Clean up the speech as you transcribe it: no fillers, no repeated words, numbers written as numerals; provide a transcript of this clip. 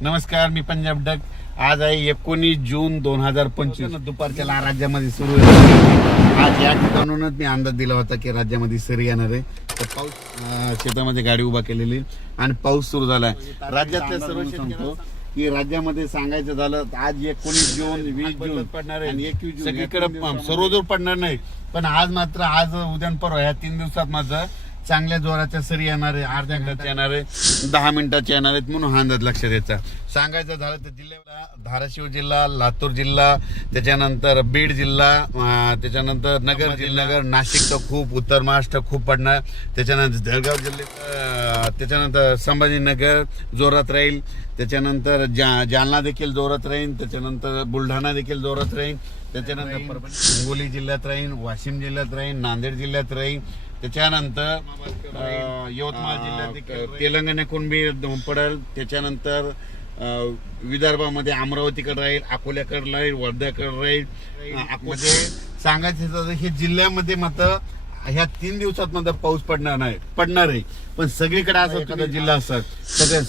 नमस्कार, मी पंजाब डक. आज आहे 19 जून 2025. दुपारच्या राज्यामध्ये सुरू आहे. आज या ठिकाणूनच मी अंदाज दिला होता की राज्यामध्ये सरी येणार आहे. तर पाऊस शेतामध्ये गाडी उभा केलेली आणि पाऊस सुरू झालाय. राज्यातल्या सर्व सांगतो की राज्यामध्ये सांगायचं झालं तर आज 19 जून 20 जून पडणार आहे आणि 21 जून सगळीकडे सर्वदूर पडणार नाही. पण आज मात्र आज उद्या परवा या 3 दिवसात माझं चांगल्या जोराच्या सरी येणार आहे. अर्ध्या घंट्याच्या येणार आहे, 10 मिनिटाच्या येणार आहेत, म्हणून हा अंदाज लक्षात द्यायचा. सांगायचं झालं तर जिल्ह्याला धाराशिव जिल्हा, लातूर जिल्हा, त्याच्यानंतर बीड जिल्हा, त्याच्यानंतर नगर जिल्हा, नाशिक तर खूप, उत्तर महाराष्ट्र खूप पडणार, त्याच्यानंतर जळगाव जिल्ह्यात, त्याच्यानंतर संभाजीनगर जोरात राहील, त्याच्यानंतर जालना देखील जोरात राहील, त्याच्यानंतर बुलढाणा देखील जोरात राहील, त्याच्यानंतर हिंगोली जिल्ह्यात राहील, वाशिम जिल्ह्यात राहील, नांदेड जिल्ह्यात राहील, त्याच्यानंतर यवतमाळ जिल्ह्यात तेलंगणाकडून बी पडेल, त्याच्यानंतर विदर्भामध्ये अमरावतीकडे राहील, अकोल्याकडे राहील, वर्ध्याकडे राहील. म्हणजे सांगायचं हे जिल्ह्यामध्ये मात्र ह्या 3 दिवसात मध्ये पाऊस पडणार आहे. पण सगळीकडे असं एखादा जिल्हा असतात सगळे